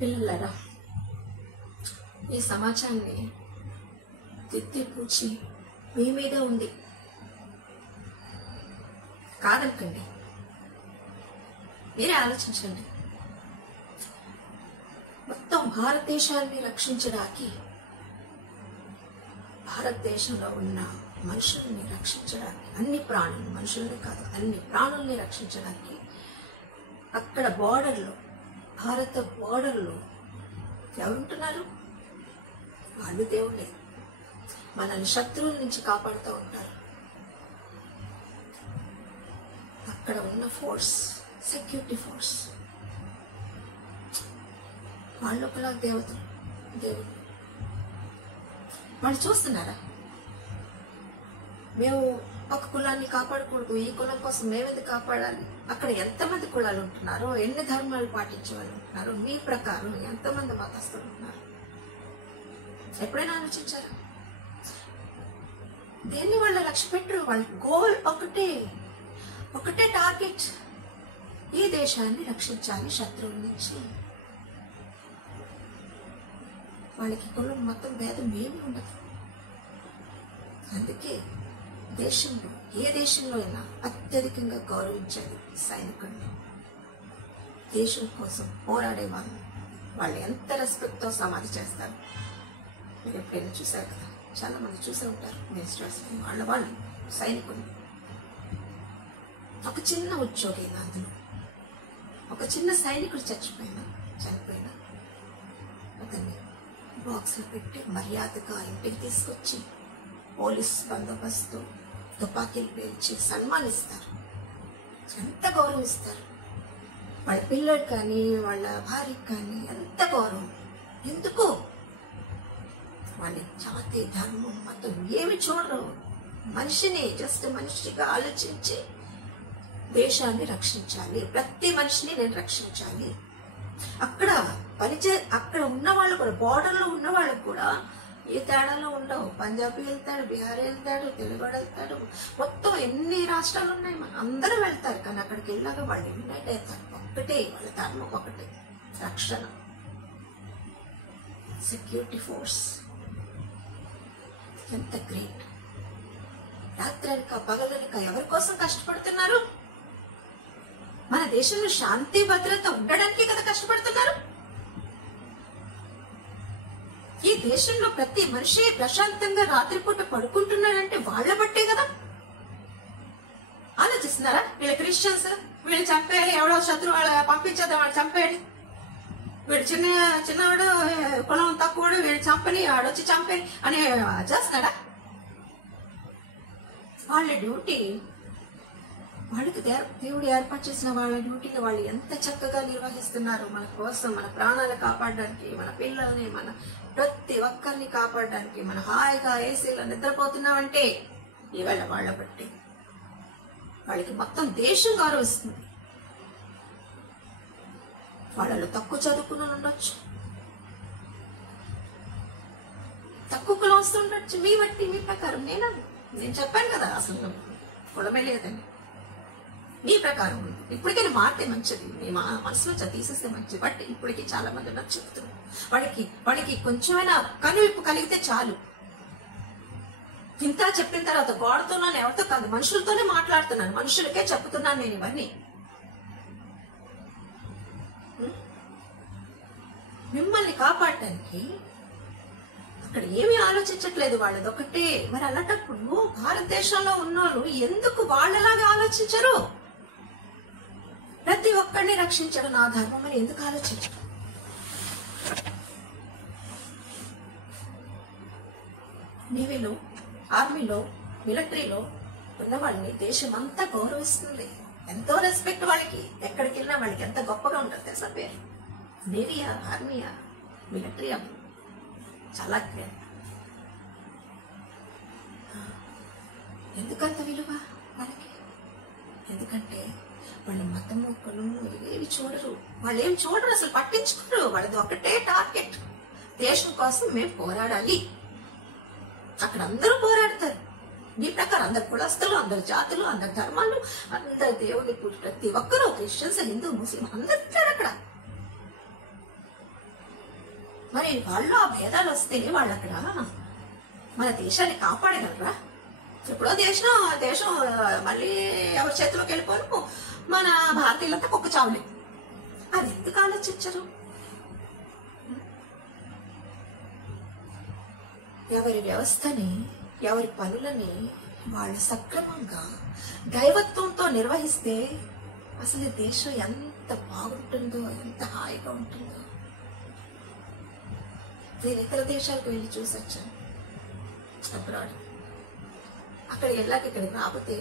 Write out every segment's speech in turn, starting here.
పిల్లలారా, ఈ సమాజాన్ని తిత్తి పూచి మీ మీద ఉంది, కాదనకండి. మీరే ఆలోచించండి. మొత్తం భారతదేశాన్ని రక్షించడానికి, భారతదేశంలో ఉన్న మనుషుల్ని రక్షించడానికి, అన్ని ప్రాణులు, మనుషుల్ని కాదు అన్ని ప్రాణుల్ని రక్షించడానికి అక్కడ బార్డర్లో, భారత బార్డర్లో ఎవరుంటున్నారు? వాళ్ళు దేవుళ్ళే. మనల్ని శత్రువుల నుంచి కాపాడుతూ ఉంటారు. అక్కడ ఉన్న ఫోర్స్, సెక్యూరిటీ ఫోర్స్, వాళ్ళు ఒకలా దేవుడు. వాళ్ళు చూస్తున్నారా? మేము ఒక కులాన్ని కాపాడకూడదు, ఈ కులం కోసం మేమెందుకు కాపాడాలి? అక్కడ ఎంతమంది కులాలు ఉంటున్నారో, ఎన్ని ధర్మాలు పాటించే వాళ్ళు ఉంటున్నారు, మీ ప్రకారం ఎంతమంది మతస్థులు ఉంటున్నారు? ఎప్పుడైనా ఆలోచించారా? దేన్ని వాళ్ళ లక్ష్య పెట్టరు. వాళ్ళ గోల్ ఒకటే టార్గెట్, ఈ దేశాన్ని రక్షించాలి శత్రువుల నుంచి. వాళ్ళకి కులం మతం భేదం ఏమీ ఉండదు. అందుకే దేశంలో, ఏ దేశంలో అయినా అత్యధికంగా గౌరవించేది సైనికుల్ని. దేశం కోసం పోరాడే వాళ్ళు ఎంత రెస్పెక్ట్ తో సమాధి చేస్తారు. మీరు ఎప్పుడైనా చూసారు కదా, చాలా మంది చూసే ఉంటారు మినిస్టర్స్, వాళ్ళు సైనికులు. ఒక చిన్న ఉద్యోగి, అందులో ఒక చిన్న సైనికుడు చనిపోయినా అతన్ని బాక్స్లో పెట్టి మర్యాదగా ఇంటికి తీసుకొచ్చి పోలీస్ బందోబస్తు తుపాకీలు పేల్చి సన్మానిస్తారు. ఎంత గౌరవిస్తారు. వాళ్ళ పిల్లలు కానీ వాళ్ళ భార్యకి కానీ ఎంత గౌరవం. ఎందుకు? వాళ్ళ జాతి, ధర్మం, మతం ఏమి చూడరు. మనిషిని జస్ట్ మనిషిగా ఆలోచించి దేశాన్ని రక్షించాలి, ప్రతి మనిషిని నేను రక్షించాలి. అక్కడ అక్కడ ఉన్న వాళ్ళు కూడా, బార్డర్ లో ఉన్న వాళ్ళకు కూడా ఏ తేడాలో ఉండవు. పంజాబీ వెళ్తాడు, బీహారీ వెళ్తాడు, తెలుగువాడు వెళ్తాడు, మొత్తం ఎన్ని రాష్ట్రాలు ఉన్నాయి, మన అందరూ వెళ్తారు. కానీ అక్కడికి వెళ్ళాక వాళ్ళు యునైట్ అవుతారు. ఒక్కటే వాళ్ళ ధర్మం, ఒకటే రక్షణ, సెక్యూరిటీ ఫోర్స్. ఎంత గ్రేట్. రాత్రనక పగలనక ఎవరి కోసం కష్టపడుతున్నారు? మన దేశంలో శాంతి భద్రత ఉండడానికి కదా కష్టపడుతున్నారు. ఈ దేశంలో ప్రతి మనిషి ప్రశాంతంగా రాత్రిపూట పడుకుంటున్నారంటే వాళ్ళ బట్టే కదా. ఆలోచిస్తున్నారా? వీళ్ళ క్రిస్టియన్స్, వీళ్ళు చంపేయాలి, ఎవడో శత్రువు వాళ్ళ పంపించేద్దాం, వాళ్ళు చంపేయాలి, వీడు చిన్నవాడు కులం తక్కువడు, వీడు చంపని, వాడొచ్చి చంపేయాలి అని చేస్తున్నాడా? వాళ్ళ డ్యూటీ, వాళ్ళకి దేవుడు ఏర్పాటు చేసిన వాళ్ళ డ్యూటీని వాళ్ళు ఎంత చక్కగా నిర్వహిస్తున్నారు. మన కోసం, మన ప్రాణాలు కాపాడడానికి, మన పిల్లల్ని, మన ప్రతి ఒక్కరిని కాపాడడానికి. మన హాయిగా ఏసీలో నిద్రపోతున్నామంటే ఇవాళ వాళ్ళ బట్టి. వాళ్ళకి మొత్తం దేశం గౌరవిస్తుంది. వాళ్ళలో తక్కువ చదువుకున్న ఉండొచ్చు, తక్కువ కులం వస్తుండొచ్చు, మీ బట్టి, మీ ప్రకారం. నేను చెప్పాను కదా, అసలు కులమే లేదని. మీ ప్రకారం ఇప్పటికైనా మారితే మంచిది, మీ మనసులో తీసేస్తే మంచిది. బట్ ఇప్పటికీ చాలా మంది నాకు చెప్తున్నారు, వాళ్ళకి కొంచెమైనా కనువిప్పు కలిగితే చాలు. ఇంత చెప్పిన తర్వాత గోడతోనో ఎవరితో కాదు, మనుషులతోనే మాట్లాడుతున్నాను, మనుషులకే చెప్తున్నాను నేను ఇవన్నీ. మిమ్మల్ని కాపాడటానికి అక్కడ ఏమీ ఆలోచించట్లేదు, వాళ్ళది ఒకటే. మరి అలాంటప్పుడు భారతదేశంలో ఉన్నోళ్ళు ఎందుకు వాళ్ళలాగా ఆలోచించరు? ప్రతి ఒక్కరిని రక్షించడం నా ధర్మం అని ఎందుకు ఆలోచించరు? నేవీలో, ఆర్మీలో, మిలిటరీలో ఉన్న వాళ్ళని దేశం అంతా గౌరవిస్తుంది. ఎంతో రెస్పెక్ట్ వాళ్ళకి. ఎక్కడికి వెళ్ళినా వాళ్ళకి ఎంత గొప్పగా ఉంటుంది తెలుసా పేరు. నేవీయా, ఆర్మీయా, మిలిటరీయా, చాలా గ్రేట్. ఎందుకంత విలువ వాళ్ళకి? ఎందుకంటే వాళ్ళ మతము, కులము ఏవి చూడరు. వాళ్ళు ఏమి చూడరు, అసలు పట్టించుకోరు. వాళ్ళది ఒకటే టార్గెట్, దేశం కోసం మేము పోరాడాలి. అక్కడ అందరూ పోరాడతారు. మీ ప్రకారం అందరు కులస్తులు, అందరు జాతులు, అందరు ధర్మాలు, అందరు దేవుని ప్రతి ఒక్కరూ, క్రిస్టియన్స్, హిందూ, ముస్లిం అందరు అక్కడ. మరి వాళ్ళు ఆ భేదాలు వస్తే వాళ్ళు అక్కడ మన దేశాన్ని కాపాడగలరా? ఎప్పుడో దేశం మళ్ళీ ఎవరి చేతిలోకి వెళ్ళిపోను మన భారతీయులంతా కుక్క చావులే. అది ఎందుకు ఆలోచించరు? ఎవరి వ్యవస్థని, ఎవరి పనులని వాళ్ళు సక్రమంగా దైవత్వంతో నిర్వహిస్తే అసలు దేశం ఎంత బాగుంటుందో, ఎంత హాయిగా ఉంటుందో. నేను ఇతర దేశాలకు వెళ్ళి చూసొచ్చాను, అబ్రాడ్. అక్కడ వెళ్ళాక ఇక్కడికి రాకపోతే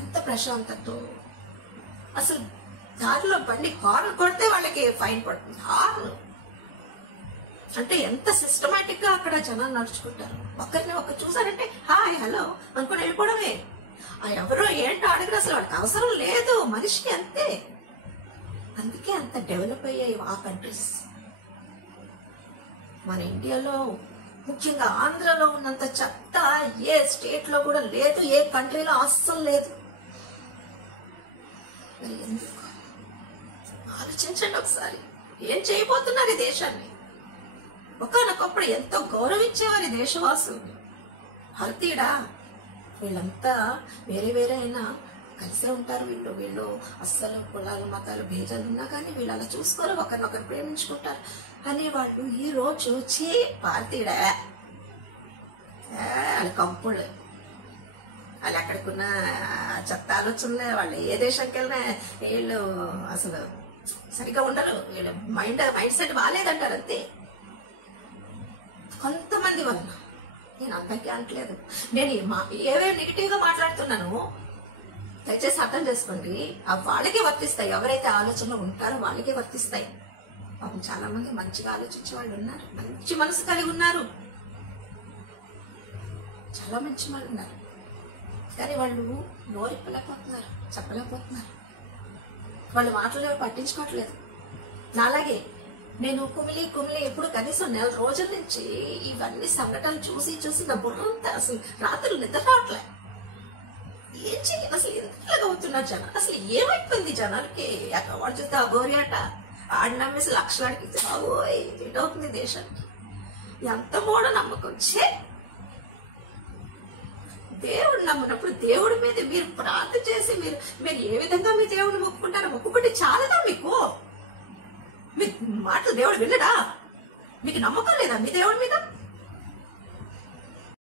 ఎంత ప్రశాంతతో. అసలు దారిలో బండి హార్న్ కొడితే వాళ్ళకి ఫైన్ పడుతుంది. హార్న్ అంటే ఎంత సిస్టమేటిక్ గా అక్కడ జనాలు నడుచుకుంటారు. ఒకరిని ఒకరు చూసారంటే హాయ్ హలో అనుకుని వెళ్ళిపోవడమే. ఎవరో ఏంటో అడగరు, అసలు వాడికి అవసరం లేదు మనిషికి, అంతే. అందుకే అంత డెవలప్ అయ్యాయి ఆ కంట్రీస్. మన ఇండియాలో ముఖ్యంగా ఆంధ్రలో ఉన్నంత చెత్త ఏ స్టేట్ లో కూడా లేదు, ఏ కంట్రీలో అస్సలు లేదు. మరి ఎందుకు ఆలోచించండి ఒకసారి. ఏం చేయబోతున్నారు ఈ దేశాన్ని? ఒకనొకప్పుడు ఎంతో గౌరవించేవారి దేశవాసులు. భారతీయుడా, వీళ్ళంతా వేరే వేరే అయినా కలిసే ఉంటారు. వీళ్ళు అస్సలు కులాలు మతాలు భేదాలు ఉన్నా కానీ వీళ్ళు అలా చూసుకోరు, ఒకరినొకరు ప్రేమించుకుంటారు అనేవాళ్ళు ఈ రోజు భారతీయుడా వాళ్ళ కంపుడు, వాళ్ళు ఎక్కడికున్న చెత్త ఆలోచనలే. వాళ్ళు ఏ దేశానికి వెళ్ళినా వీళ్ళు అసలు సరిగ్గా ఉండరు. వీళ్ళ మైండ్ సెట్ బాగాలేదంటారు, అంతే. కొంతమంది వలన, నేను అందరికీ అనట్లేదు, నేను ఏవేవి నెగిటివ్ గా మాట్లాడుతున్నాను దయచేసి అర్థం చేసుకోండి. వాళ్ళకే వర్తిస్తాయి. ఎవరైతే ఆలోచనలో ఉంటారో వాళ్ళకే వర్తిస్తాయి. పాపం చాలా మంది మంచిగా ఆలోచించే వాళ్ళు ఉన్నారు, మంచి మనసు కలిగి ఉన్నారు, చాలా మంచి వాళ్ళు ఉన్నారు. కానీ వాళ్ళు నోరిప్పలేకపోతున్నారు, చెప్పలేకపోతున్నారు. వాళ్ళు మాటలు పట్టించుకోవట్లేదు. నాలాగే నేను కుమిలి ఎప్పుడు కనీసం 4 రోజుల నుంచి ఇవన్నీ సంఘటనలు చూసి నా బుర్రంతా అసలు రాత్రులు నిద్ర రావట్లే. ఏం చెయ్యాలి అసలు? ఎందుకు అవుతున్నారు జనాలు? అసలు ఏమైపోయింది జనాలకి? వాడు చూస్తే అఘోరి అట, ఆడి నమ్మేసి లక్షలాడికి బాబోయ్ ఏంటవుతుంది దేశానికి? ఎంత మూఢ నమ్మకం. దేవుడు నమ్మినప్పుడు దేవుడి మీద మీరు ప్రార్థన చేసి మీరు ఏ విధంగా మీ దేవుడిని మొక్కుకుంటారో మొక్కుకుంటే చాలదా మీకు? మీ మాటలు దేవుడు వినడా? మీకు నమ్మకం లేదా మీ దేవుడి మీద?